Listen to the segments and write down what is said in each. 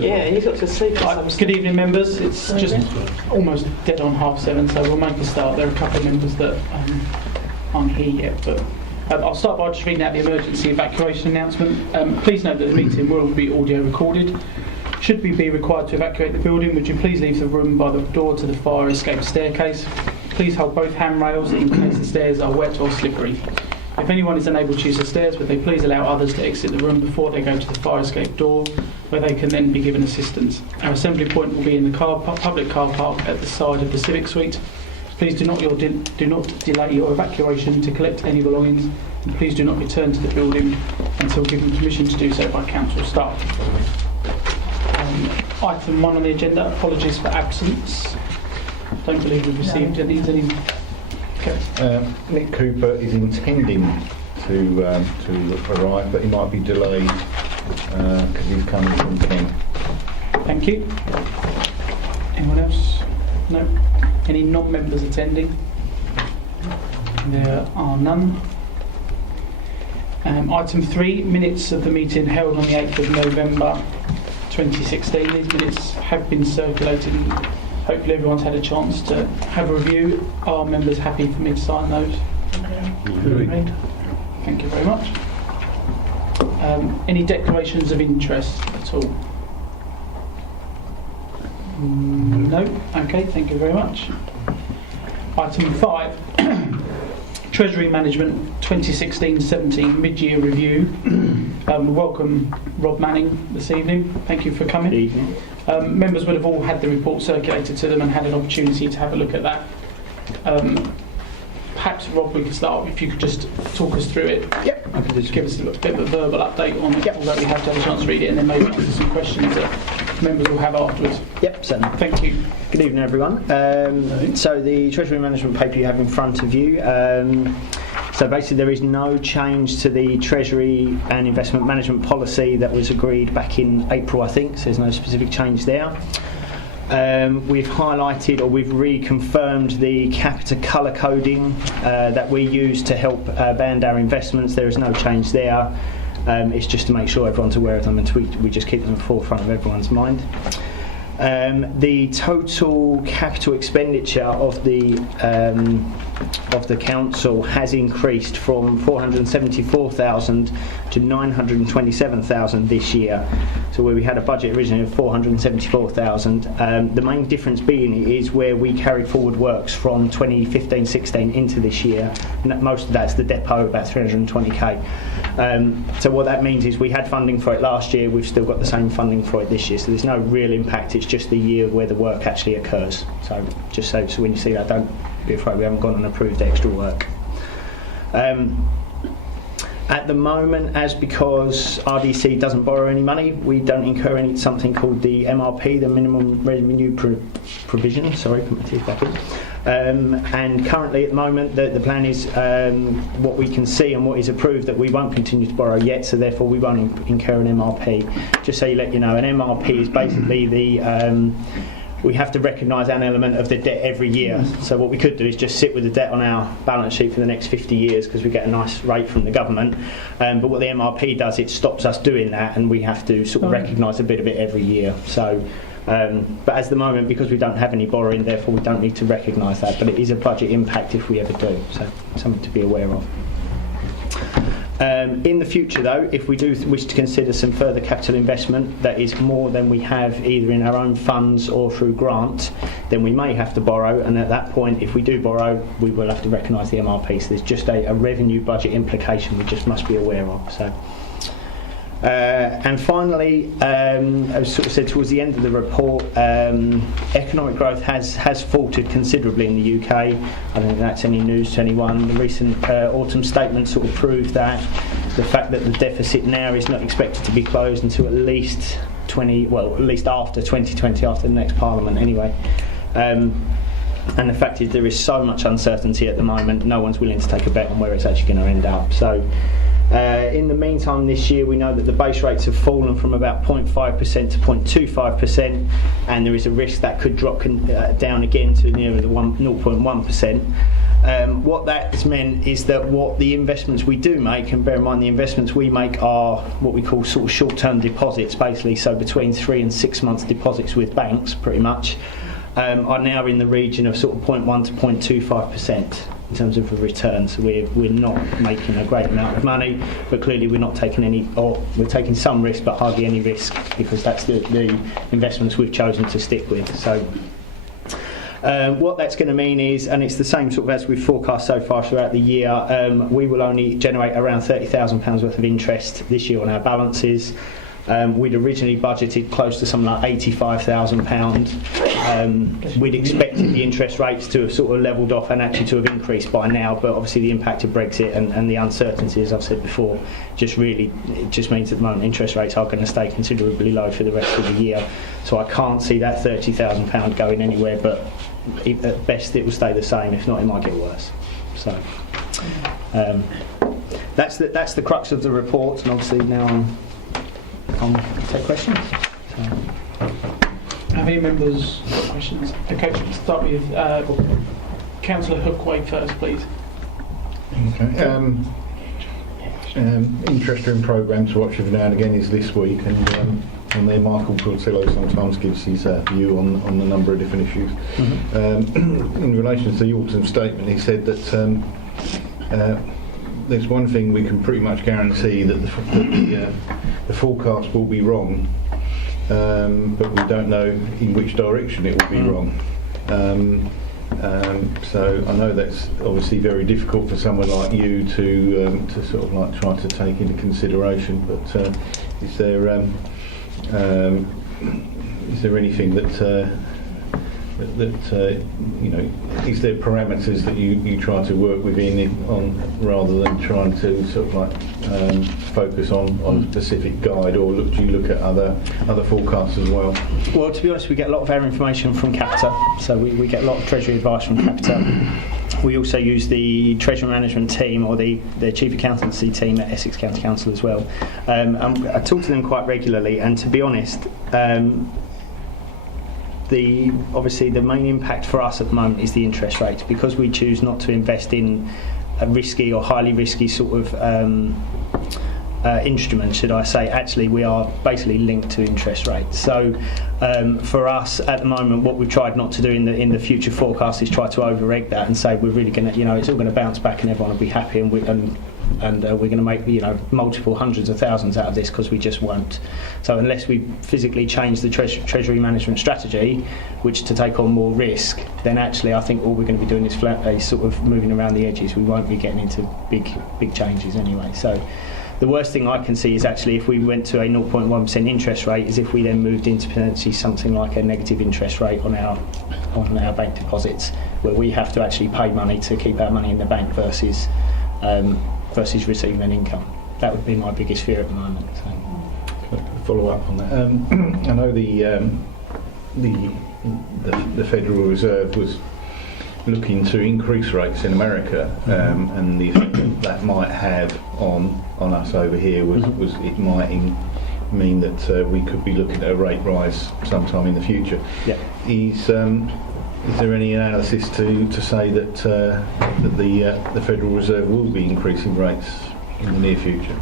Yeah, he's got to sleep. Good evening, members. It's just almost dead on 7:30, so we'll make a start. There are a couple of members that aren't here yet, but I'll start by just reading out the emergency evacuation announcement. Please note that the meeting will be audio recorded. Should we be required to evacuate the building, would you please leave the room by the door to the fire escape staircase? Please hold both handrails in case the stairs are wet or slippery. If anyone is unable to use the stairs, would they please allow others to exit the room before they go to the fire escape door, where they can then be given assistance. Our assembly point will be in the public car park at the side of the Civic Suite. Please do not delay your evacuation to collect any belongings, and please do not return to the building until given permission to do so by council staff. Item 1 on the agenda, apologies for absence. Don't believe we've received any. Okay. Nick Cooper is intending to arrive, but he might be delayed because he's coming from Kent. Thank you. Anyone else? No? Any non-members attending? There are none. Item 3, minutes of the meeting held on the 8th of November 2016. These minutes have been circulated. Hopefully everyone's had a chance to have a review. Are members happy for me to sign those? Okay. Thank you very much. Any declarations of interest at all? No? Okay, thank you very much. Item 5, Treasury Management 2016-17 mid-year review. Welcome Rob Manning this evening. Thank you for coming. Good evening. Members will have all had the report circulated to them and had an opportunity to have a look at that. Perhaps, Rob, we could start, if you could just talk us through it. Yep, I can just give us a bit of a verbal update on it, although we have to have a chance to read it, and then maybe answer some questions that members will have afterwards. Yep, certainly. Thank you. Good evening, everyone. So the Treasury Management paper you have in front of you. So basically there is no change to the Treasury and Investment Management policy that was agreed back in April, I think, so there's no specific change there. We've highlighted, or we've reconfirmed the capita colour coding that we use to help band our investments. There is no change there. It's just to make sure everyone's aware of them, and we just keep them at the forefront of everyone's mind. The total capital expenditure of the council has increased from 474,000 to 927,000 this year. So where we had a budget originally of 474,000, the main difference being is where we carried forward works from 2015-16 into this year, and most of that's the depot, about 320k. So what that means is we had funding for it last year, we've still got the same funding for it this year, so there's no real impact, it's just the year where the work actually occurs. So just so when you see that, don't be afraid, we haven't gone and approved extra work. At the moment, because RDC doesn't borrow any money, we don't incur something called the MRP, the minimum revenue provision. Sorry, put my teeth back in. And currently at the moment the plan is what we can see and what is approved, that we won't continue to borrow yet, so therefore we won't incur an MRP. Just so you let you know, an MRP is basically the we have to recognise an element of the debt every year. So what we could do is just sit with the debt on our balance sheet for the next 50 years because we get a nice rate from the government. But what the MRP does, it stops us doing that, and we have to sort of recognise a bit of it every year. So, but at the moment, because we don't have any borrowing, therefore we don't need to recognise that. But it is a budget impact if we ever do. So something to be aware of. In the future though, if we do wish to consider some further capital investment that is more than we have either in our own funds or through grant, then we may have to borrow, and at that point if we do borrow we will have to recognise the MRP, so there's just a revenue budget implication we just must be aware of. So. And finally, as sort of said towards the end of the report, economic growth has faltered considerably in the UK. I don't think that's any news to anyone. The recent autumn statement sort of proved that. The fact that the deficit now is not expected to be closed until at least after 2020, after the next Parliament anyway. And the fact is there is so much uncertainty at the moment, no one's willing to take a bet on where it's actually going to end up. So. In the meantime this year we know that the base rates have fallen from about 0.5% to 0.25%, and there is a risk that could drop down again to near the 0.1%. What that has meant is that what the investments we do make, and bear in mind the investments we make are what we call sort of short-term deposits, basically, so between 3 and 6 months deposits with banks, pretty much, are now in the region of sort of 0.1 to 0.25% in terms of a return. So we're not making a great amount of money, but clearly we're not taking any, or we're taking some risk, but hardly any risk, because that's the investments we've chosen to stick with. So what that's going to mean is, and it's the same sort of as we've forecast so far throughout the year, we will only generate around £30,000 worth of interest this year on our balances. We'd originally budgeted close to something like £85,000. We'd expected the interest rates to have sort of levelled off and actually to have increased by now, but obviously the impact of Brexit and the uncertainty, as I've said before, it just means at the moment interest rates are going to stay considerably low for the rest of the year. So I can't see that £30,000 going anywhere, but at best it will stay the same. If not, it might get worse. So that's the crux of the report, and obviously now I'll take questions. Have any members got questions? Okay, we'll start with Councillor Hookway first, please. Okay. Interesting programme to watch every now and again is This Week, and there Michael Portillo sometimes gives his view on the number of different issues. Mm-hmm. In relation to the autumn statement, he said that there's one thing we can pretty much guarantee, that the forecast will be wrong, but we don't know in which direction it will be wrong. So I know that's obviously very difficult for someone like you to sort of like try to take into consideration. But is there anything that you know, is there parameters that you try to work within rather than trying to sort of like focus on a specific guide, or do you look at other forecasts as well? Well, to be honest, we get a lot of our information from Capita, so we get a lot of Treasury advice from Capita. We also use the Treasury Management team, or the Chief Accountancy team at Essex County Council as well. I talk to them quite regularly, and to be honest, obviously the main impact for us at the moment is the interest rates, because we choose not to invest in a risky or highly risky sort of instrument, should I say. Actually, we are basically linked to interest rates. So for us at the moment, what we've tried not to do in the future forecast is try to over-egg that and say we're really going to, it's all going to bounce back and everyone will be happy, and we're going to make multiple hundreds of thousands out of this, because we just won't. So unless we physically change the treasury management strategy, which to take on more risk, then actually I think all we're going to be doing is sort of moving around the edges. We won't be getting into big changes anyway. So the worst thing I can see is actually if we went to a 0.1% interest rate, is if we then moved into potentially something like a negative interest rate on our bank deposits, where we have to actually pay money to keep our money in the bank versus receiving an income. That would be my biggest fear at the moment. So. Follow up on that. I know the Federal Reserve was looking to increase rates in America, and the effect that might have on us over here was it might mean that we could be looking at a rate rise sometime in the future. Yeah. Is there any analysis to say that the Federal Reserve will be increasing rates in the near future?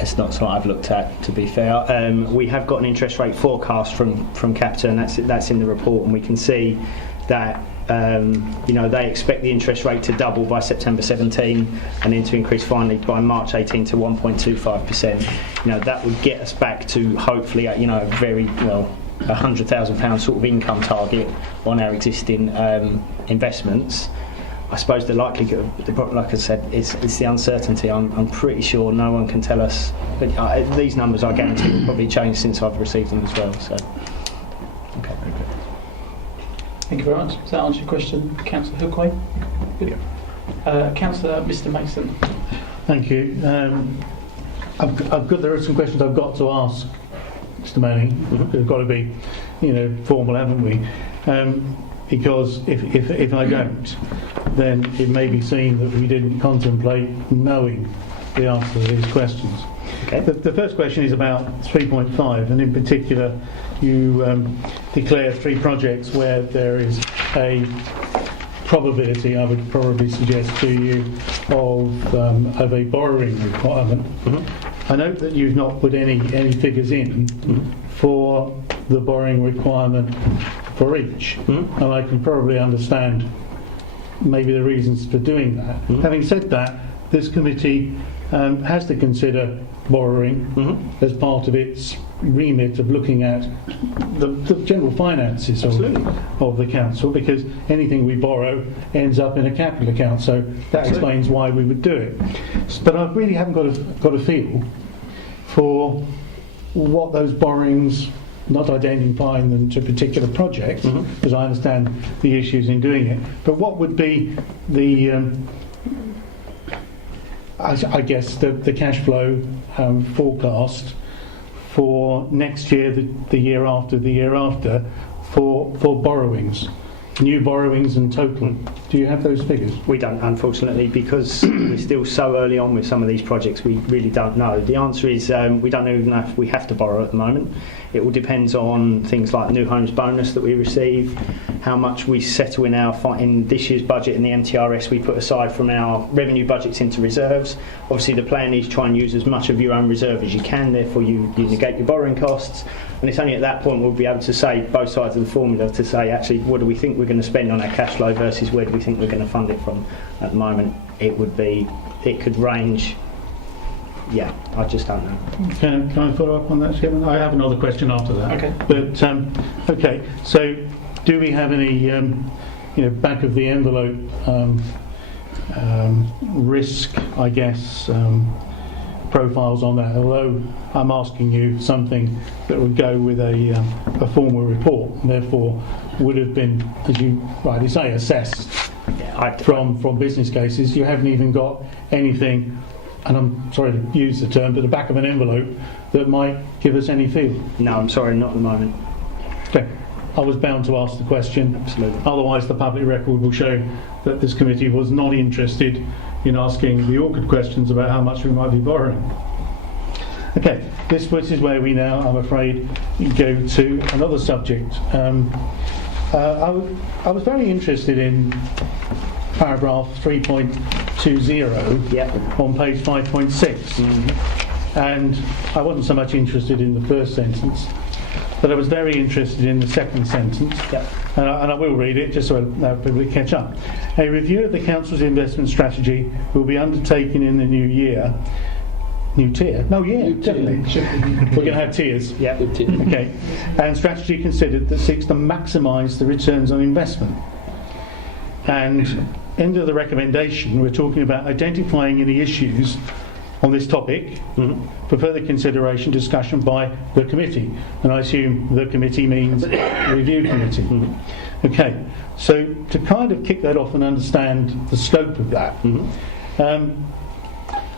It's not something I've looked at, to be fair. We have got an interest rate forecast from Capita, and that's in the report, and we can see that they expect the interest rate to double by September 17, and then to increase finally by March 18 to 1.25%. That would get us back to hopefully a very £100,000 sort of income target on our existing investments. I suppose the likelihood, like I said, it's the uncertainty. I'm pretty sure no one can tell us. But these numbers, I guarantee, will probably change since I've received them as well. So, okay. Thank you very much. Does that answer your question, Councillor Hookway? Good. Councillor Mr. Mason. Thank you. There are some questions I've got to ask Mr. Manning. We've got to be, formal, haven't we? Because if I don't, then it may be seen that we didn't contemplate knowing the answer to these questions. Okay. The first question is about 3.5, and in particular, you declare 3 projects where there is a probability, I would probably suggest to you, of a borrowing requirement. I note that you've not put any figures in for the borrowing requirement for each, and I can probably understand maybe the reasons for doing that. Having said that, this committee has to consider borrowing as part of its remit of looking at the general finances of the council, because anything we borrow ends up in a capital account, so that explains why we would do it. But I really haven't got a feel for what those borrowings, not identifying them to particular projects, because I understand the issues in doing it, but what would be the I guess the cash flow forecast for next year, the year after, for borrowings, new borrowings and total. Do you have those figures? We don't, unfortunately, because we're still so early on with some of these projects. We really don't know. The answer is we don't even know if we have to borrow at the moment. It all depends on things like new homes bonus that we receive, how much we settle in this year's budget, and the MTRS we put aside from our revenue budgets into reserves. Obviously, the plan is try and use as much of your own reserve as you can. Therefore, you negate your borrowing costs. And it's only at that point we'll be able to say both sides of the formula to say actually what do we think we're going to spend on our cash flow versus where do we think we're going to fund it from. At the moment it could range. Yeah, I just don't know. Can I follow up on that, Chairman? I have another question after that. Okay. But okay, so do we have any back of the envelope risk, I guess, profiles on that? Although I'm asking you something that would go with a formal report, and therefore would have been, as you rightly say, assessed from business cases. You haven't even got anything, and I'm sorry to use the term, but the back of an envelope that might give us any feel. No, I'm sorry, not at the moment. Okay. I was bound to ask the question. Absolutely. Otherwise the public record will show that this committee was not interested in asking the awkward questions about how much we might be borrowing. Okay, this is where we now, I'm afraid, go to another subject. I was very interested in paragraph 3.20 on page 5.6, and I wasn't so much interested in the first sentence, but I was very interested in the second sentence, and I will read it just so people catch up. A review of the Council's investment strategy will be undertaken in the new year. New tier? No, yeah, definitely. We're going to have tiers. Yeah. Okay. And strategy considered that seeks to maximise the returns on investment. And end of the recommendation, we're talking about identifying any issues on this topic for further consideration, discussion by the committee. And I assume the committee means review committee. Okay, so to kind of kick that off and understand the scope of that,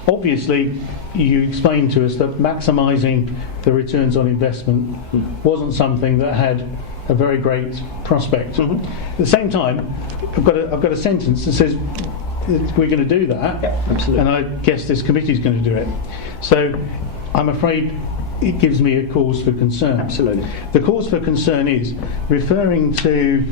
obviously you explained to us that maximising the returns on investment wasn't something that had a very great prospect. At the same time, I've got a sentence that says we're going to do that, absolutely. and I guess this committee is going to do it. So I'm afraid it gives me a cause for concern. Absolutely. The cause for concern is referring to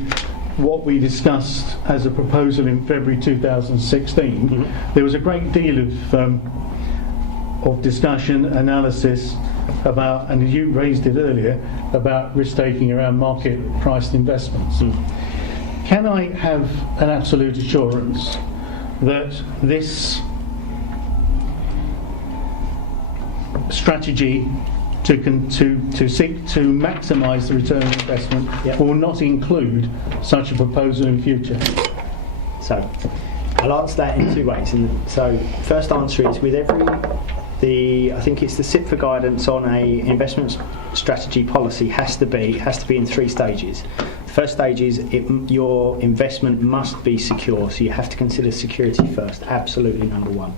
what we discussed as a proposal in February 2016. There was a great deal of discussion, analysis about, and you raised it earlier, about risk-taking around market-priced investments. Can I have an absolute assurance that this strategy to seek to maximise the return on investment will not include such a proposal in future? So I'll answer that in two ways. And so first answer is with I think it's the SIP for guidance on a investment strategy policy has to be in three stages. The first stage is your investment must be secure, so you have to consider security first, absolutely number one.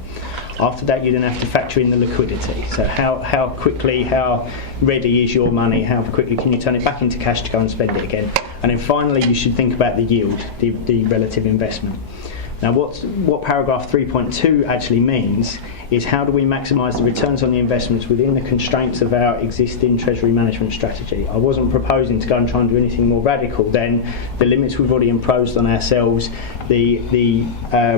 After that, you then have to factor in the liquidity. So how quickly, how ready is your money, how quickly can you turn it back into cash to go and spend it again. And then finally, you should think about the yield, the relative investment. Now what paragraph 3.2 actually means is how do we maximise the returns on the investments within the constraints of our existing treasury management strategy. I wasn't proposing to go and try and do anything more radical than the limits we've already imposed on ourselves, the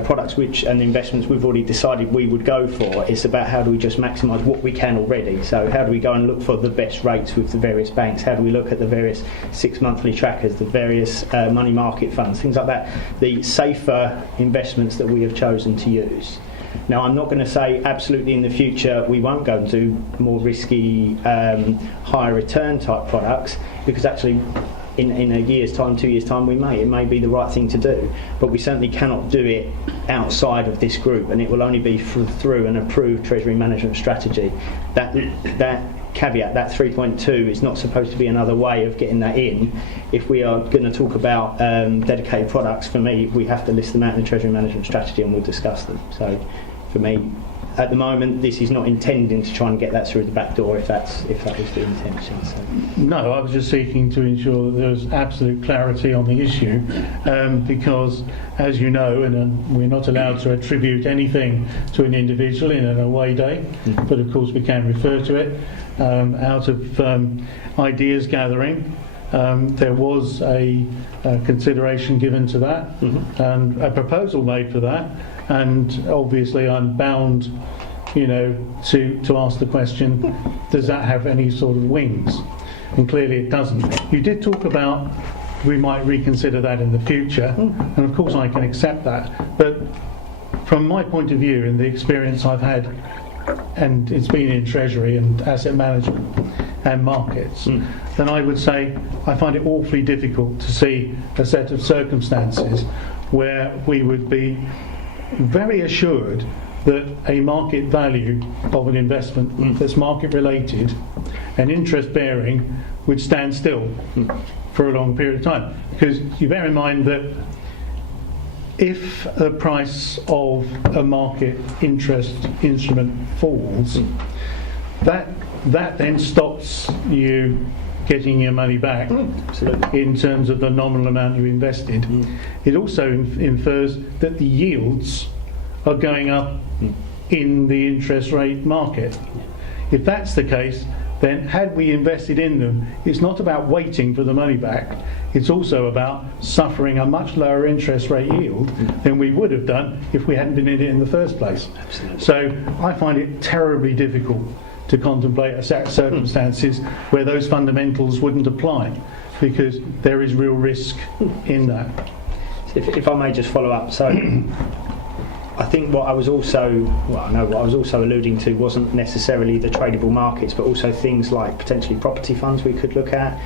products and the investments we've already decided we would go for. It's about how do we just maximise what we can already. So how do we go and look for the best rates with the various banks? How do we look at the various 6-monthly trackers, the various money market funds, things like that, the safer investments that we have chosen to use. Now, I'm not going to say absolutely in the future we won't go and do more risky, higher return type products, because actually in a year's time, 2 years' time, it may be the right thing to do, but we certainly cannot do it outside of this group, and it will only be through an approved treasury management strategy. That caveat, that 3.2 is not supposed to be another way of getting that in. If we are going to talk about dedicated products, for me, we have to list them out in the treasury management strategy and we'll discuss them. So for me, at the moment, this is not intending to try and get that through the back door if that was the intention. So. No, I was just seeking to ensure that there was absolute clarity on the issue, because, as you know, and we're not allowed to attribute anything to an individual in an away day, but of course we can refer to it out of ideas gathering. There was a consideration given to that, and a proposal made for that, and obviously I'm bound, to ask the question, does that have any sort of wings? And clearly it doesn't. You did talk about we might reconsider that in the future, and of course I can accept that, but from my point of view and the experience I've had, and it's been in treasury and asset management and markets, then I would say I find it awfully difficult to see a set of circumstances where we would be very assured that a market value of an investment that's market related and interest bearing would stand still for a long period of time. Because you bear in mind that if the price of a market interest instrument falls, that then stops you getting your money back in terms of the nominal amount you invested. It also infers that the yields are going up in the interest rate market. If that's the case, then had we invested in them, it's not about waiting for the money back, it's also about suffering a much lower interest rate yield than we would have done if we hadn't been in it in the first place. So I find it terribly difficult to contemplate a set of circumstances where those fundamentals wouldn't apply, because there is real risk in that. If I may just follow up, so I think what I was also alluding to wasn't necessarily the tradable markets, but also things like potentially property funds we could look at,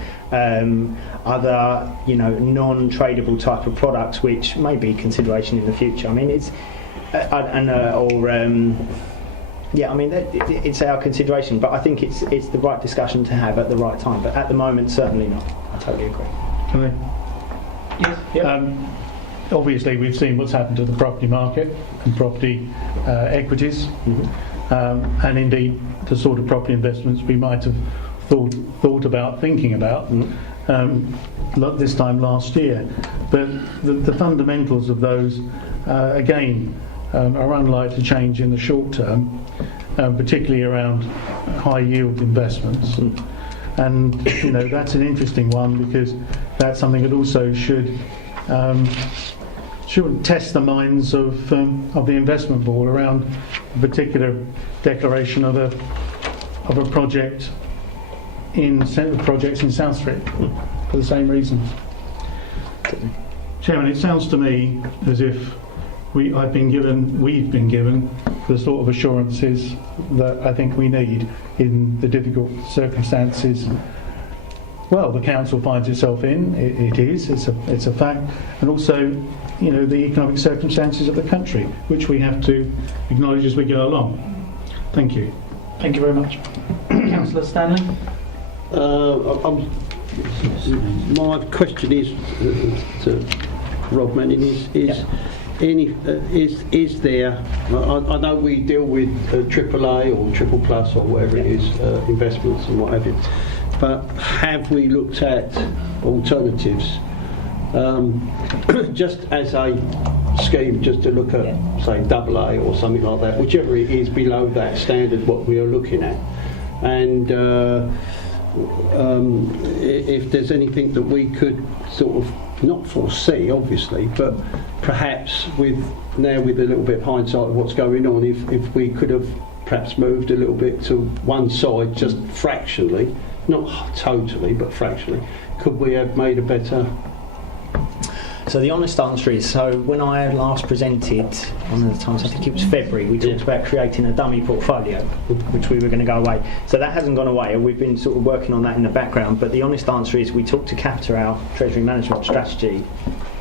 other non-tradable type of products which may be consideration in the future. I mean, it's it's our consideration, but I think it's the right discussion to have at the right time. But at the moment, certainly not. I totally agree. Can Yes. obviously, we've seen what's happened to the property market and property equities, and indeed the sort of property investments we might have thought about thinking about this time last year. But the fundamentals of those, again, are unlikely to change in the short term, particularly around high yield investments. And that's an interesting one, because that's something that also should test the minds of the investment board around a particular declaration of a project projects in South Street for the same reasons. Chairman, it sounds to me as if we've been given the sort of assurances that I think we need in the difficult circumstances. Well, the council finds itself in. It's a fact, and also, the economic circumstances of the country, which we have to acknowledge as we go along. Thank you. Thank you very much. Councillor Stanley? My question is to Rob Manning is there? I know we deal with AAA or Triple Plus or whatever it is, investments and what have you. But have we looked at alternatives just as a scheme, just to look at, say, AA or something like that, whichever it is below that standard, what we are looking at. And if there's anything that we could sort of not foresee, obviously, but perhaps with a little bit of hindsight of what's going on, if we could have perhaps moved a little bit to one side, just fractionally, not totally, but fractionally, could we have made a better? So the honest answer is, so when I last presented, one of the times, I think it was February, we talked about creating a dummy portfolio, which we were going to go away. So that hasn't gone away, and we've been sort of working on that in the background, but the honest answer is we talked to Capita, our treasury management strategy,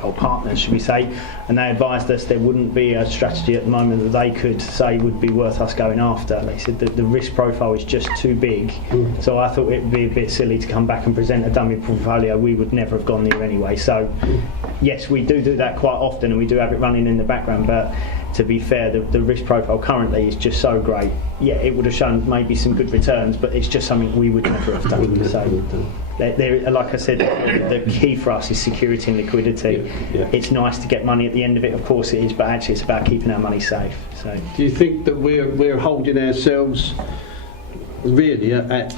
or partners, should we say, and they advised us there wouldn't be a strategy at the moment that they could say would be worth us going after. They said that the risk profile is just too big, so I thought it would be a bit silly to come back and present a dummy portfolio. We would never have gone there anyway. So yes, we do that quite often, and we do have it running in the background, but to be fair, the risk profile currently is just so great. Yeah, it would have shown maybe some good returns, but it's just something we would never have done. So there, like I said, the key for us is security and liquidity. It's nice to get money at the end of it, of course it is, but actually it's about keeping our money safe. So, do you think that we're holding ourselves really at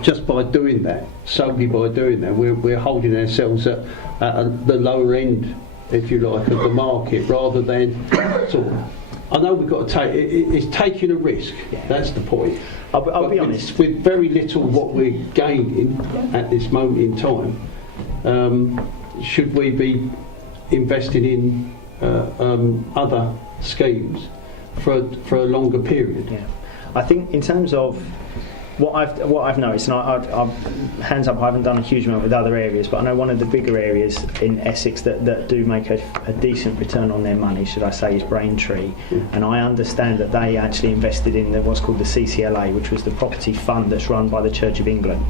just by doing that, solely by doing that, we're holding ourselves at the lower end, if you like, of the market, rather than sort of, I know we've got to take, it's taking a risk, that's the point. I'll be honest. With very little what we're gaining at this moment in time, should we be investing in other schemes for a longer period? Yeah, I think in terms of what I've noticed, and I hands up, I haven't done a huge amount with other areas, but I know one of the bigger areas in Essex that do make a decent return on their money, should I say, is Braintree. And I understand that they actually invested in what's called the CCLA, which was the property fund that's run by the Church of England.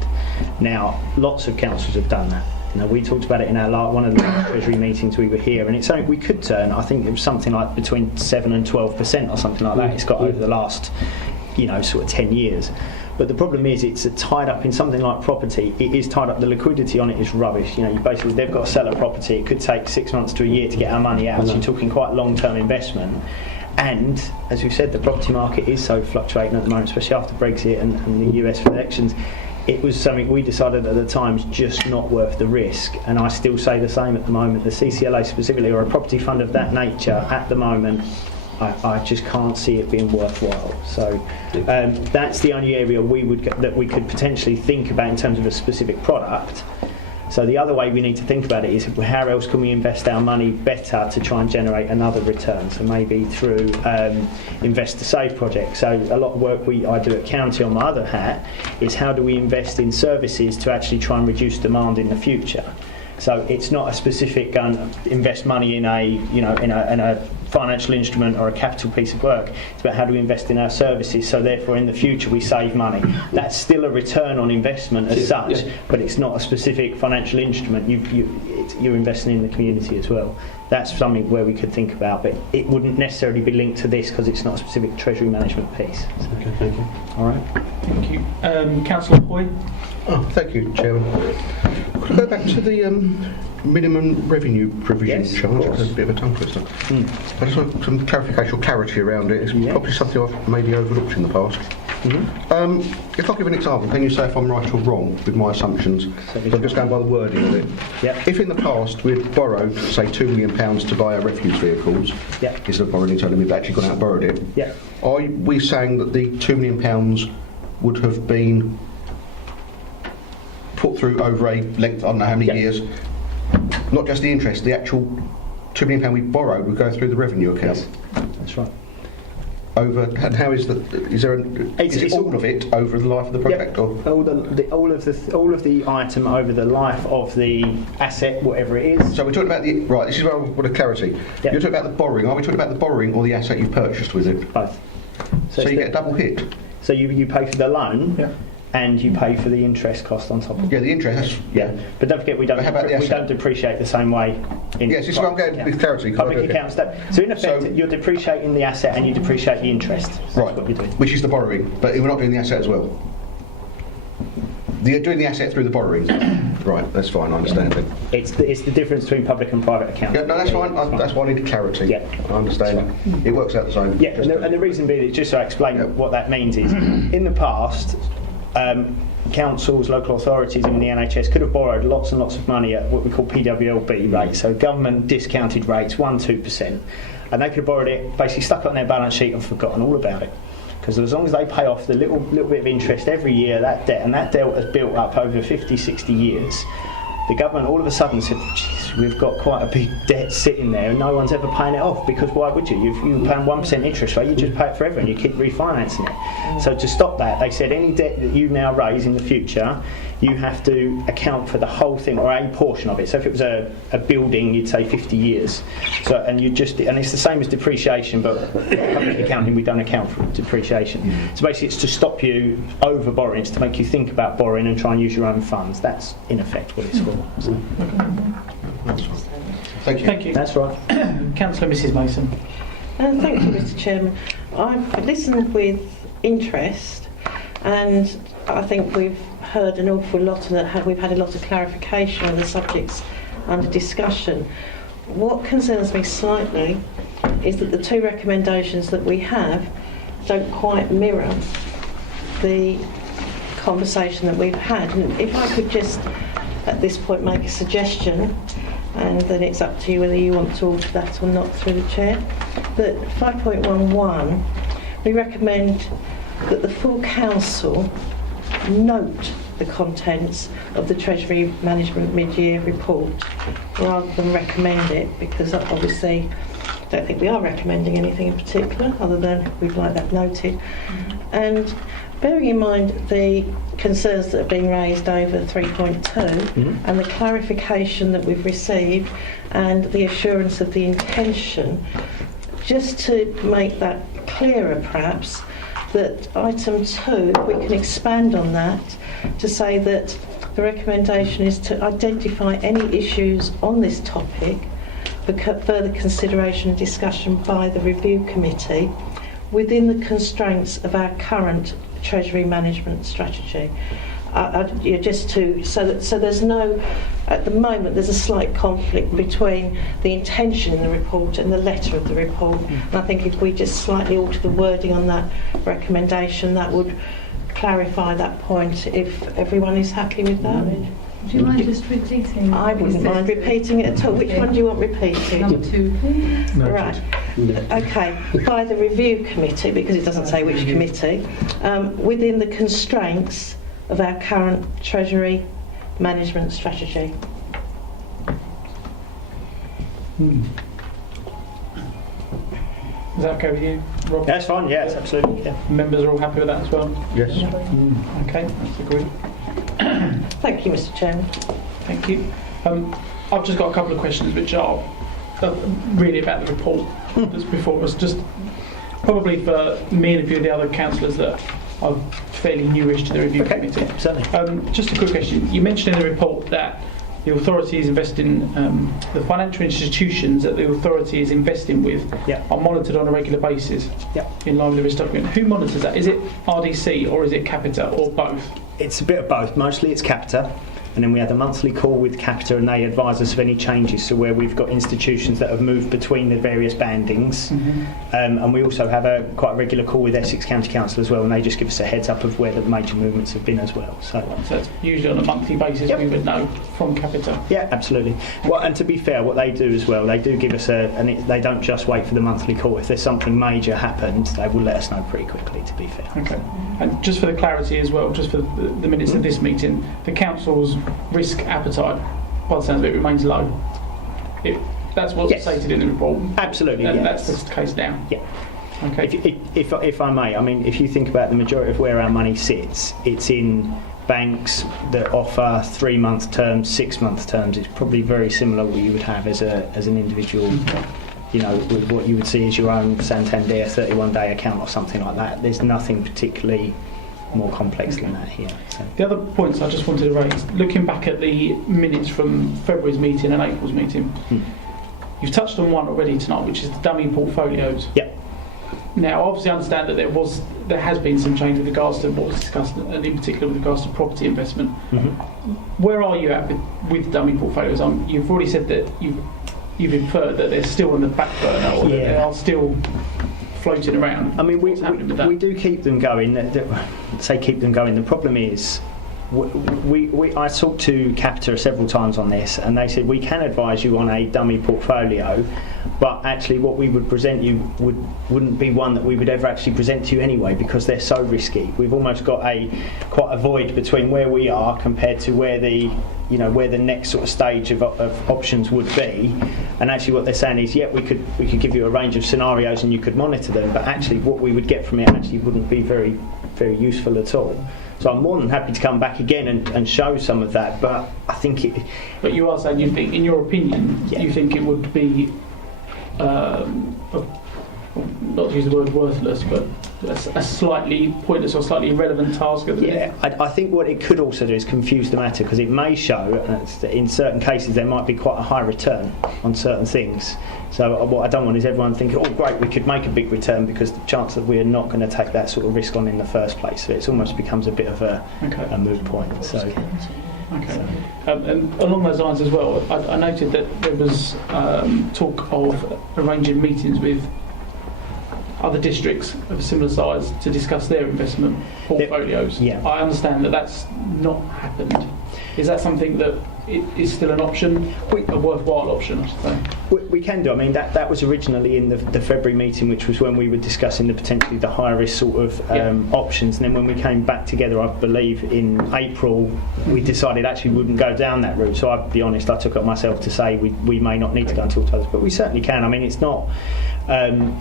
Now, lots of councils have done that. You know, we talked about it in our one of the last Treasury meetings we were here, and it's something we could turn. I think it was something like between 7 and 12% or something like that. It's got over the last, sort of 10 years. But the problem is, it's tied up in something like property. It is tied up. The liquidity on it is rubbish. You basically, they've got to sell a property. It could take 6 months to a year to get our money out. So you're talking quite long-term investment. And as we've said, the property market is so fluctuating at the moment, especially after Brexit and the US elections. It was something we decided at the time is just not worth the risk. And I still say the same at the moment. The CCLA specifically, or a property fund of that nature, at the moment, I just can't see it being worthwhile. So that's the only area that we could potentially think about in terms of a specific product. So the other way we need to think about it is how else can we invest our money better to try and generate another return? So maybe through invest to save projects. So a lot of work I do at County on my other hat is how do we invest in services to actually try and reduce demand in the future. So it's not a specific invest money in a financial instrument or a capital piece of work. It's about how do we invest in our services, so therefore in the future we save money. That's still a return on investment as such, but it's not a specific financial instrument. You're investing in the community as well. That's something where we could think about, but it wouldn't necessarily be linked to this because it's not a specific treasury management piece. So. Okay, thank you. All right. Thank you. Councillor Hoy. Oh, thank you, Chairman. Could I go back to the minimum revenue provision charge? It's a bit of a tongue twister. I just want some clarification or clarity around it. It's probably something I've maybe overlooked in the past. If I give an example, can you say if I'm right or wrong with my assumptions? So I'm just going by the wording of it. If in the past we'd borrowed, say, £2 million to buy our refuse vehicles, instead of borrowing it, we've actually gone out and borrowed it, are we saying that the £2 million would have been put through over a length, I don't know how many years, not just the interest, the actual £2 million we borrowed would go through the revenue account? Yes, that's right. And how is that? Is it all of it over the life of the project, or all of the item over the life of the asset, whatever it is? So we're talking about this is where I want a clarity. You're talking about the borrowing. Are we talking about the borrowing or the asset you've purchased with it? Both. So you get a double hit. So you pay for the loan. And you pay for the interest cost on top of it. Yeah, the interest. But don't forget, we don't depreciate the same way. Yes, this is what I'm getting with clarity. Public accounts don't. So in effect, you're depreciating the asset and you depreciate the interest. That's what you're doing. Which is the borrowing, but we're not doing the asset as well. Doing the asset through the borrowing. Right, that's fine, I understand it. It's the difference between public and private accounts. Yeah, no, that's fine. That's why I needed clarity. Yeah. I understand. It works out the same. Yeah, and the reason being, just to explain what that means is, in the past, councils, local authorities and the NHS could have borrowed lots and lots of money at what we call PWLB rates, so government discounted rates, 1-2%, and they could have borrowed it, basically stuck it on their balance sheet and forgotten all about it. Because as long as they pay off the little bit of interest every year, that debt, and that debt has built up over 50, 60 years, the government all of a sudden said, geez, we've got quite a big debt sitting there and no one's ever paying it off, because why would you? You're paying 1% interest rate, you just pay it forever and you keep refinancing it. So to stop that, they said any debt that you now raise in the future, you have to account for the whole thing or a portion of it. So if it was a building, you'd say 50 years. So and it's the same as depreciation, but public accounting, we don't account for depreciation. So basically it's to stop you over borrowing, it's to make you think about borrowing and try and use your own funds. That's in effect what it's for. So. Thank you. Thank you. That's right. Councillor Mrs Mason. Thank you, Mr. Chairman. I've listened with interest, and I think we've heard an awful lot, and we've had a lot of clarification on the subjects under discussion. What concerns me slightly is that the two recommendations that we have don't quite mirror the conversation that we've had. And if I could just at this point make a suggestion, and then it's up to you whether you want to alter that or not through the chair, that 5.11 we recommend that the full council note the contents of the Treasury Management Mid-Year Report rather than recommend it, because obviously I don't think we are recommending anything in particular other than we'd like that noted. And bearing in mind the concerns that have been raised over 3.2 and the clarification that we've received and the assurance of the intention, just to make that clearer perhaps, that item 2, we can expand on that to say that the recommendation is to identify any issues on this topic for further consideration and discussion by the review committee within the constraints of our current Treasury management strategy. So there's no, at the moment there's a slight conflict between the intention in the report and the letter of the report, and I think if we just slightly alter the wording on that recommendation, that would clarify that point, if everyone is happy with that. Would you mind just repeating? I wouldn't mind repeating it at all. Which one do you want repeated? Number 2, please. Right. Okay. By the review committee, because it doesn't say which committee, within the constraints of our current Treasury management strategy. Is that okay with you, Rob? That's fine, yeah, it's absolutely. Yeah. Members are all happy with that as well? Yes. Okay, that's agreed. Thank you, Mr. Chairman. Thank you. I've just got a couple of questions which are really about the report that's before us, just probably for me and a few of the other councillors that are fairly newish to the review committee. Certainly. Just a quick question. You mentioned in the report that the authority is investing, the financial institutions that the authority is investing with are monitored on a regular basis in line with the risk document. Who monitors that? Is it RDC or is it Capita or both? It's a bit of both. Mostly it's Capita, and then we have a monthly call with Capita and they advise us of any changes, so where we've got institutions that have moved between the various bandings. And we also have a quite regular call with Essex County Council as well, and they just give us a heads up of where the major movements have been as well. So it's usually on a monthly basis we would know from Capita. Yeah, absolutely. Well, and to be fair, what they do as well, they do give us they don't just wait for the monthly call. If there's something major happened, they will let us know pretty quickly, to be fair. Okay. And just for the clarity as well, just for the minutes of this meeting, the council's risk appetite, by the sounds of it, remains low. That's what's stated in the report. Absolutely, and that's the case now. Yeah. Okay. If I may, I mean, if you think about the majority of where our money sits, it's in banks that offer 3-month terms, 6-month terms. It's probably very similar what you would have as an individual. You know, with what you would see as your own Santander 31-day account or something like that. There's nothing particularly more complex than that here. So. The other points I just wanted to raise, looking back at the minutes from February's meeting and April's meeting, you've touched on one already tonight, which is the dummy portfolios. Yep. Now, obviously, I understand that there has been some change with regards to what was discussed, and in particular with regards to property investment. Where are you at with dummy portfolios? You've already said that you've inferred that they're still on the back burner, or that they are still floating around. I mean, What's happening with that? we do keep them going. Say keep them going. The problem is, I talked to Capita several times on this, and they said we can advise you on a dummy portfolio, but actually what we would present you wouldn't be one that we would ever actually present to you anyway, because they're so risky. We've almost got quite a void between where we are compared to where the next sort of stage of options would be. And actually what they're saying is, we could give you a range of scenarios and you could monitor them, but actually what we would get from it actually wouldn't be very, very useful at all. So I'm more than happy to come back again and show some of that, but I think it... But you are saying, you think, in your opinion, you think it would be, not to use the word worthless, but a slightly pointless or slightly irrelevant task? I think what it could also do is confuse the matter, because it may show that in certain cases there might be quite a high return on certain things. So what I don't want is everyone thinking, oh great, we could make a big return, because the chance that we're not going to take that sort of risk on in the first place. So it almost becomes a bit of a moot point. So. Okay. And along those lines as well, I noted that there was talk of arranging meetings with other districts of a similar size to discuss their investment portfolios. I understand that that's not happened. Is that something that is still an option, a worthwhile option, I should say? We can do. I mean, that was originally in the February meeting, which was when we were discussing potentially the higher risk sort of options. And then when we came back together, I believe in April, we decided actually we wouldn't go down that route. So I'll be honest, I took it myself to say we may not need to go and talk to others, but we certainly can. I mean, it's not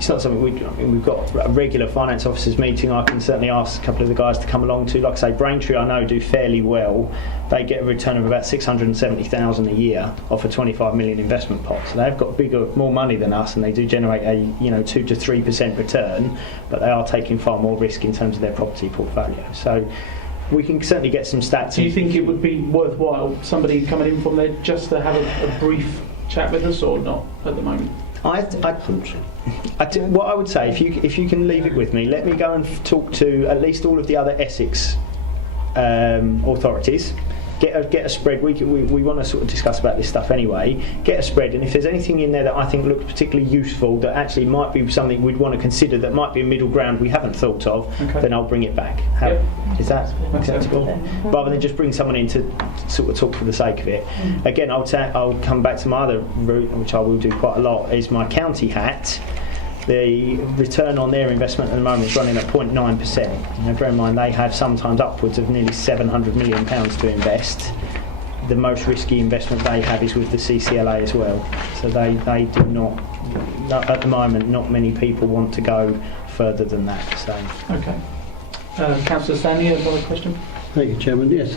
something we've got a regular finance officers meeting. I can certainly ask a couple of the guys to come along to. Like I say, Braintree I know do fairly well. They get a return of about 670,000 a year off a 25 million investment pot. So they've got more money than us, and they do generate a 2 to 3% return, but they are taking far more risk in terms of their property portfolio. So we can certainly get some stats. Do you think it would be worthwhile somebody coming in from there just to have a brief chat with us, or not at the moment? What I would say, if you can leave it with me, let me go and talk to at least all of the other Essex authorities. Get a spread. We want to sort of discuss about this stuff anyway. Get a spread, and if there's anything in there that I think looks particularly useful, that actually might be something we'd want to consider, that might be a middle ground we haven't thought of, then I'll bring it back. Is that acceptable? Rather than just bring someone in to sort of talk for the sake of it. Again, I'll come back to my other route, which I will do quite a lot, is my county hat. The return on their investment at the moment is running at 0.9%. Now, bear in mind, they have sometimes upwards of nearly £700 million to invest. The most risky investment they have is with the CCLA as well. So they do not, at the moment, not many people want to go further than that. So. Okay. Councillor Stanley, another question? Thank you, Chairman. Yes.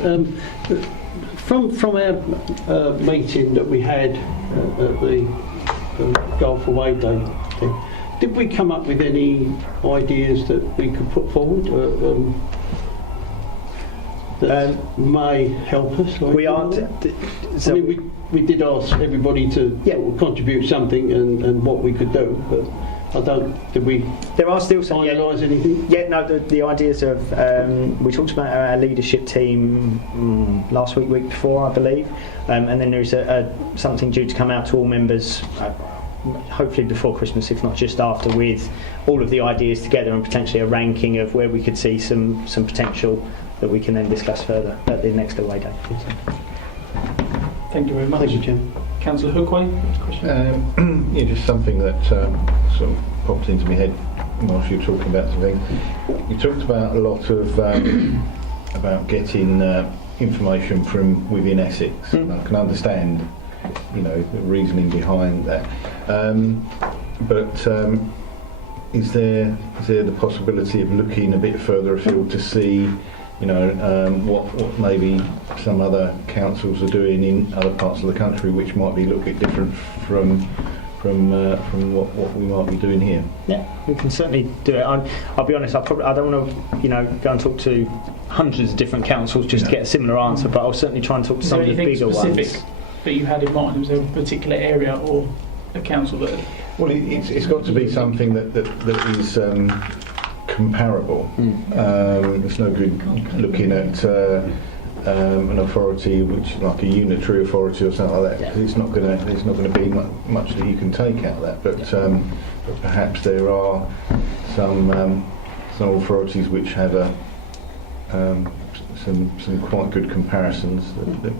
From our meeting that we had at the Golf Away Day thing, did we come up with any ideas that we could put forward that may help us? We are. We did ask everybody to sort of contribute something and what we could do, but did we there are still some finalise anything? The ideas of we talked about our leadership team last week before, I believe, and then there's something due to come out to all members hopefully before Christmas, if not just after, with all of the ideas together and potentially a ranking of where we could see some potential that we can then discuss further at the next away day. Thank you very much. Thank you, Jim. Councillor Hookway, question? Just something that sort of popped into my head whilst you were talking about something. You talked about a lot of about getting information from within Essex. I can understand, the reasoning behind that. But is there the possibility of looking a bit further afield to see, what maybe some other councils are doing in other parts of the country, which might be a little bit different from what we might be doing here? Yeah, we can certainly do it. I'll be honest, I don't want to, go and talk to hundreds of different councils just to get a similar answer, but I'll certainly try and talk to some of the bigger ones. That you had in mind? Was there a particular area or? a council that... Well, it's got to be something that is comparable. It's no good looking at an authority which, like a unitary authority or something like that, because it's not going to be much that you can take out of that. But perhaps there are some authorities which have some quite good comparisons that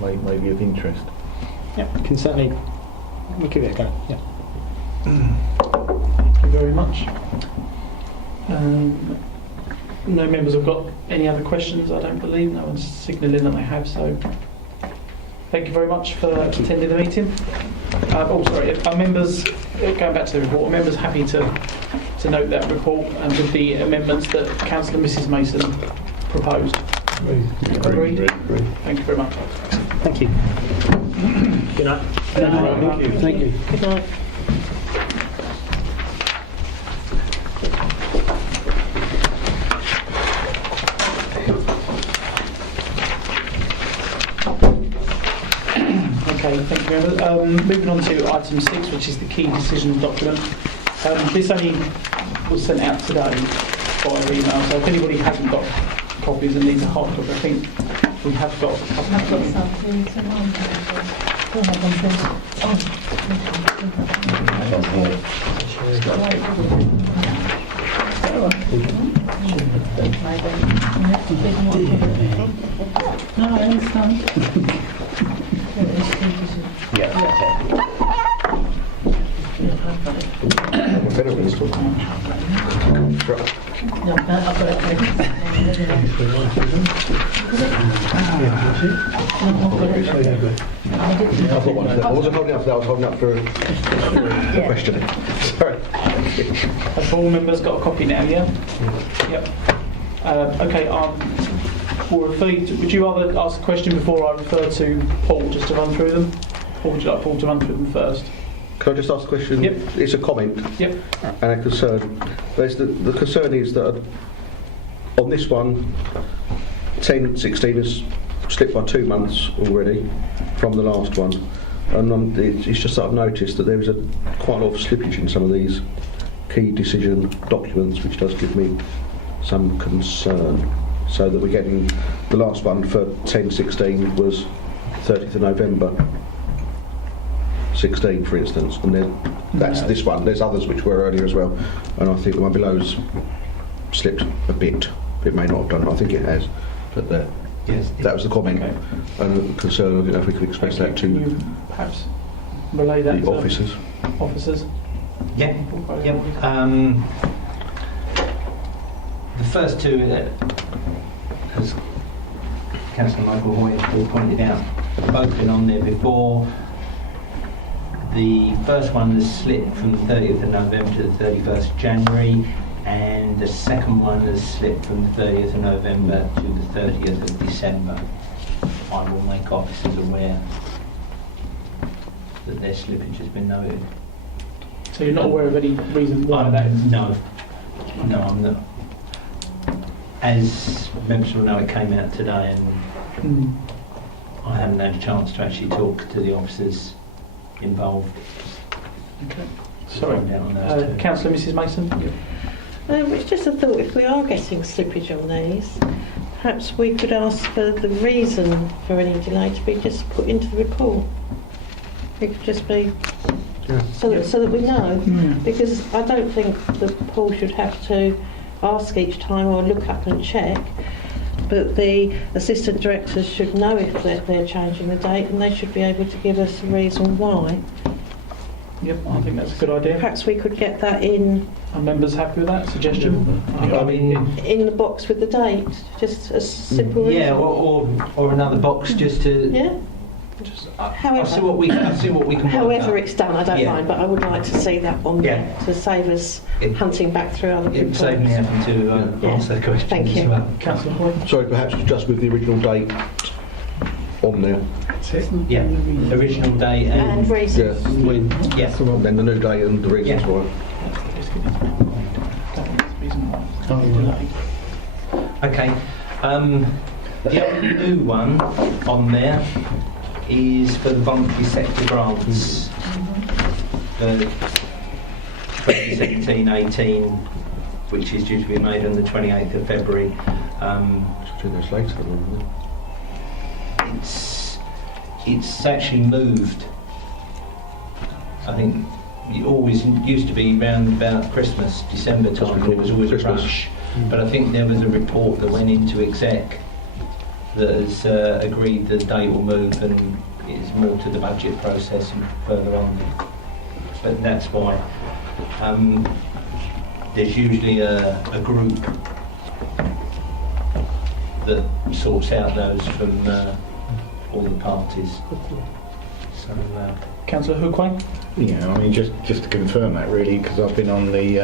may be of interest. Yeah, can certainly. We'll give it a go. Yeah. Thank you very much. No members have got any other questions, I don't believe. No one's signalling that they have, so thank you very much for attending the meeting. Are members, going back to the report, are members happy to note that report and with the amendments that Councillor Mrs Mason proposed? Agreed. Thank you very much. Thank you. Good night. Thank you. Good night. Okay, thank you very much. Moving on to item 6, which is the key decisions document. This only was sent out today via email, so if anybody hasn't got copies and needs a hard copy, I think we have got a couple of No, I understand. No, I've got it. I've got one. I wasn't holding up for that, I was holding up for a question. Sorry. Have all members got a copy now, yeah? Yep. Okay, we'll refer you to, would you rather ask a question before I refer to Paul, just to run through them? Or would you like Paul to run through them first? Can I just ask a question? Yep. It's a comment Yep. and a concern. The concern is that on this one, 10/16 has slipped by 2 months already from the last one. And it's just that I've noticed that there is quite a lot of slippage in some of these key decision documents, which does give me some concern. So that we're getting, the last one for 10/16 was 30th of November 16, for instance, and then that's this one. There's others which were earlier as well, and I think the one below's slipped a bit. It may not have done, I think it has, but Yes. that was the comment Okay. and the concern. I don't know if we could express that Can to you perhaps relay that the to officers. officers? Yeah. The first two, as Councillor Michael Hoyt pointed out, have both been on there before. The first one has slipped from the 30th of November to the 31st of January, and the second one has slipped from the 30th of November to the 30th of December. I will make officers aware that their slippage has been noted. So you're not aware of any reason why that is? No, I'm not. As members will know, it came out today, and I haven't had a chance to actually talk to the officers involved. Okay. Sorry. Down on those two. Councillor Mrs Mason? It's just a thought, if we are getting slippage on these, perhaps we could ask for the reason for any delay to be just put into the report. It could just be so that we know, because I don't think that Paul should have to ask each time or look up and check, but the assistant directors should know if they're changing the date, and they should be able to give us a reason why. Yep, I think that's a good idea. Perhaps we could get that in Are members happy with that suggestion? I mean, in the box with the date, just a simple reason. yeah, or another box just to. Yeah. Just, I'll see what we can. work However out. it's done, I don't Yeah. mind, but I would like to see that on there Yeah. to save us It- hunting back through other It people. would save me having to Yeah. answer the questions Thank you. as well. Councillor Hoy? Sorry, perhaps just with the original date on there. Yeah, original date And and reasons. When yeah. And then the new date and the reasons Yeah. why. Okay. The only new one on there is for the voluntary sector grants. the 2017-18, which is due to be made on the 28th of February. 2 days later. It's actually moved. I think it always used to be round about Christmas, December time. There was always a Christmas. rush, but I think there was a report that went into exec that has agreed the date will move, and it's more to the budget process and further on. But that's why there's usually a group that sorts out those from all the parties. So, Councillor Hookway? Yeah, I mean, just to confirm that really, because I've been on the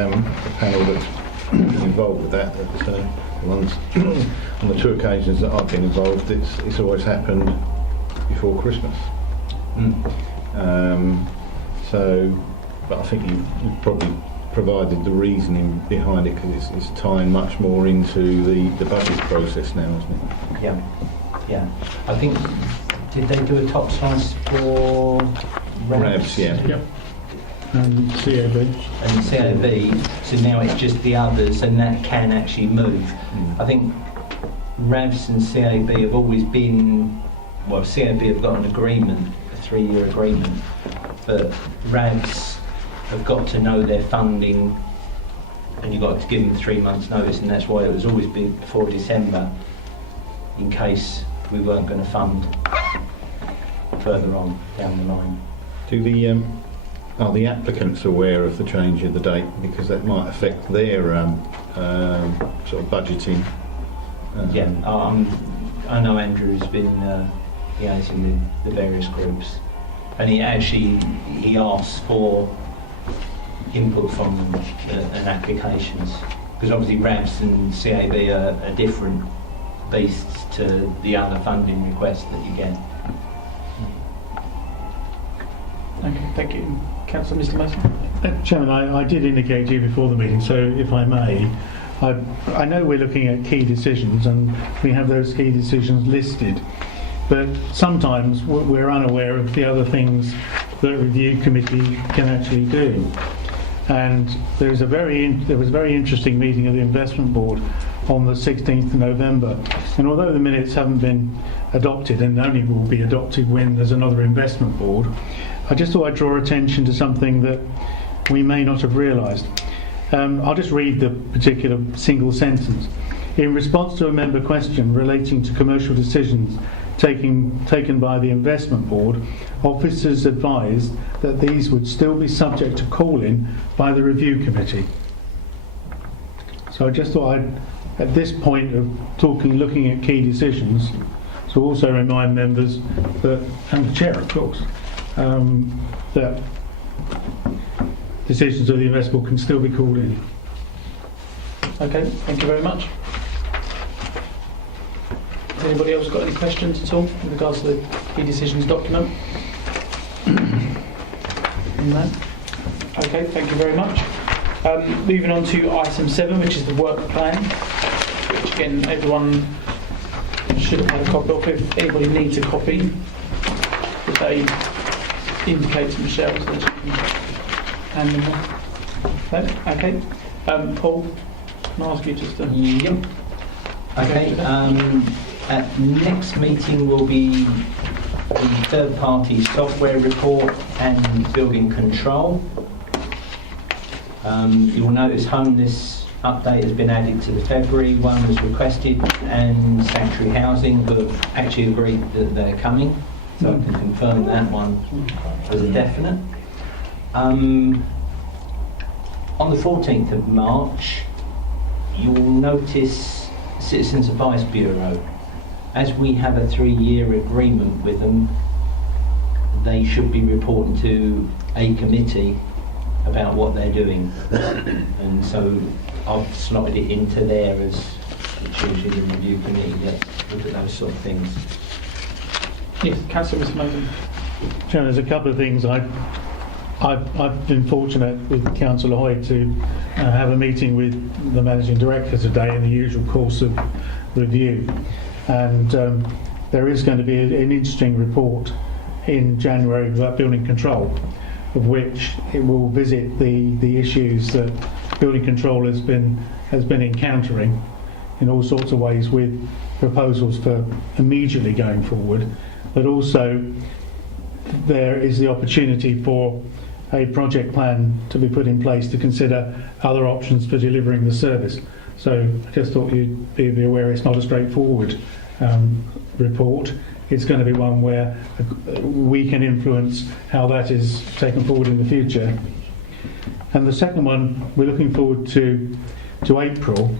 panel that's been involved with that. The ones on the 2 occasions that I've been involved, it's always happened before Christmas. But I think you've probably provided the reasoning behind it, because it's tying much more into the budget process now, isn't it? yeah. I think, did they do a top slice for RABs, yeah. Yep. And CAB. and CAB, so now it's just the others, and that can actually move. I think RAVs and CAB have always been, well, CAB have got an agreement, a 3-year agreement, but RAVs have got to know their funding, and you've got to give them 3 months' notice, and that's why it was always been before December, in case we weren't going to fund further on down the line. Are the applicants aware of the change in the date, because that might affect their sort of budgeting? I know Andrew has been liaising with the various groups, and he asked for input from them and applications, because obviously RABs and CAB are different beasts to the other funding requests that you get. Okay, thank you. Councillor Mr Mason? Chairman, I did indicate to you before the meeting, so if I may, I know we're looking at key decisions and we have those key decisions listed, but sometimes we're unaware of the other things that a review committee can actually do. And there was a very interesting meeting of the investment board on the 16th of November, and although the minutes haven't been adopted and only will be adopted when there's another investment board, I just thought I'd draw attention to something that we may not have realised. I'll just read the particular single sentence. In response to a member question relating to commercial decisions taken by the investment board, officers advised that these would still be subject to call-in by the review committee. So I just thought I'd, at this point of looking at key decisions, to also remind members that, and the chair of course, that decisions of the investment board can still be called in. Okay, thank you very much. Has anybody else got any questions at all in regards to the key decisions document? No? Okay, thank you very much. Moving on to item 7, which is the work plan, which again everyone should have had a copy of. If anybody needs a copy, would they indicate to Michelle so that she can hand them on? No? Okay. Paul, can I ask you just to... Yep. Okay. At next meeting will be the third-party software report and building control. You'll notice this update has been added to the February one was requested, and Sanctuary Housing who have actually agreed that they're coming, so I can confirm that one as a definite. On the 14th of March, you'll notice Citizens Advice Bureau. As we have a 3-year agreement with them, they should be reporting to a committee about what they're doing. And so I've slotted it into there as it's usually the review committee that look at those sort of things. Yes, Councillor Mr Mason. Chairman, there's a couple of things. I've been fortunate with Councillor Hoyt to have a meeting with the Managing Director today in the usual course of review. And there is going to be an interesting report in January about building control, of which it will visit the issues that building control has been encountering in all sorts of ways, with proposals for immediately going forward, but also there is the opportunity for a project plan to be put in place to consider other options for delivering the service. So I just thought you'd be aware it's not a straightforward report. It's going to be one where we can influence how that is taken forward in the future. And the second one, we're looking forward to April.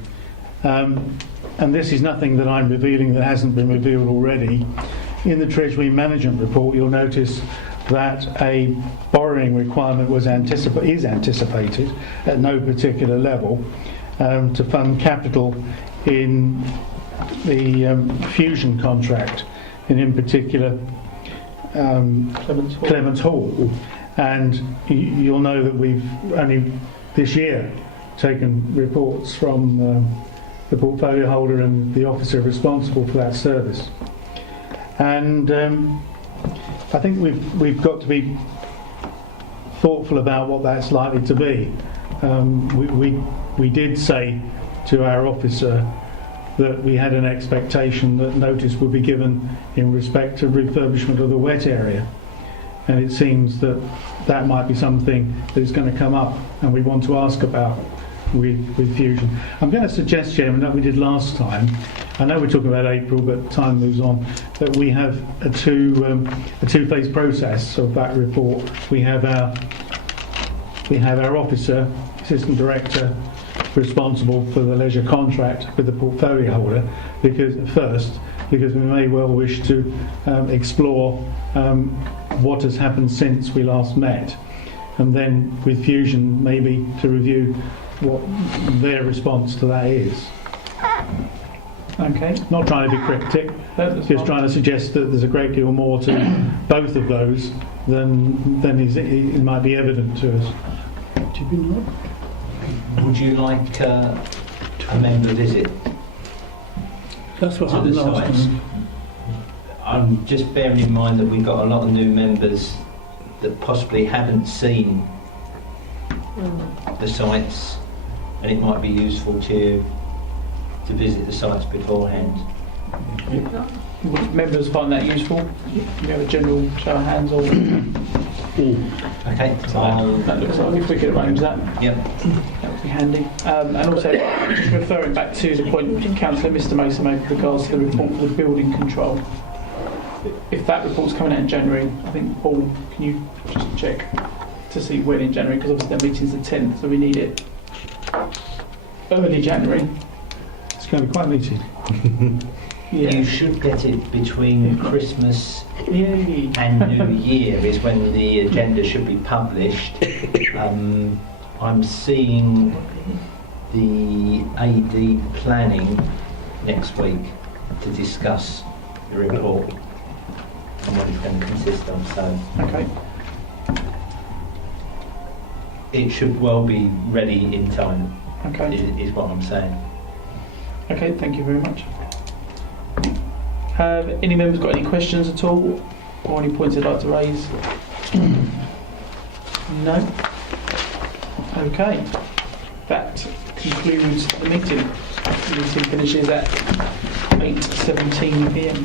And this is nothing that I'm revealing that hasn't been revealed already. In the Treasury Management Report, you'll notice that a borrowing requirement is anticipated at no particular level to fund capital in the fusion contract, and in particular Clements Hall. And you'll know that we've only this year taken reports from the portfolio holder and the officer responsible for that service. And I think we've got to be thoughtful about what that's likely to be. We did say to our officer that we had an expectation that notice would be given in respect to refurbishment of the wet area, and it seems that that might be something that is going to come up and we want to ask about with Fusion. I'm going to suggest, Chairman, that we did last time. I know we're talking about April, but time moves on. That we have a two-phase process of that report. We have our officer, assistant director, responsible for the leisure contract with the portfolio holder, because we may well wish to explore what has happened since we last met, and then with Fusion maybe to review what their response to that is. Okay. Not trying to be cryptic, just trying to suggest that there's a great deal more to both of those than it might be evident to us. Would you like a member visit? That's what to happened the last sites? time. I'm just bearing in mind that we've got a lot of new members that possibly haven't seen the sites, and it might be useful to visit the sites beforehand. Would members find that useful? You have a general show of hands, or Okay, that looks like if we could arrange that. Yep. That would be handy. And also, just referring back to the point Councillor Mr Mason made with regards to the report for the building control. If that report's coming out in January, I think, Paul, can you just check to see when in January, because obviously their meeting's the 10th, so we need it early January. It's going to be quite meaty. You should get it between Christmas Yay. and New Year is when the agenda should be published. I'm seeing the AD planning next week to discuss the report and what it's going to consist of. So Okay. it should well be ready in time, Okay. is what I'm saying. Okay, thank you very much. Have any members got any questions at all, or any points they'd like to raise? No? Okay. That concludes the meeting. The meeting finishes at 8:17 p.m.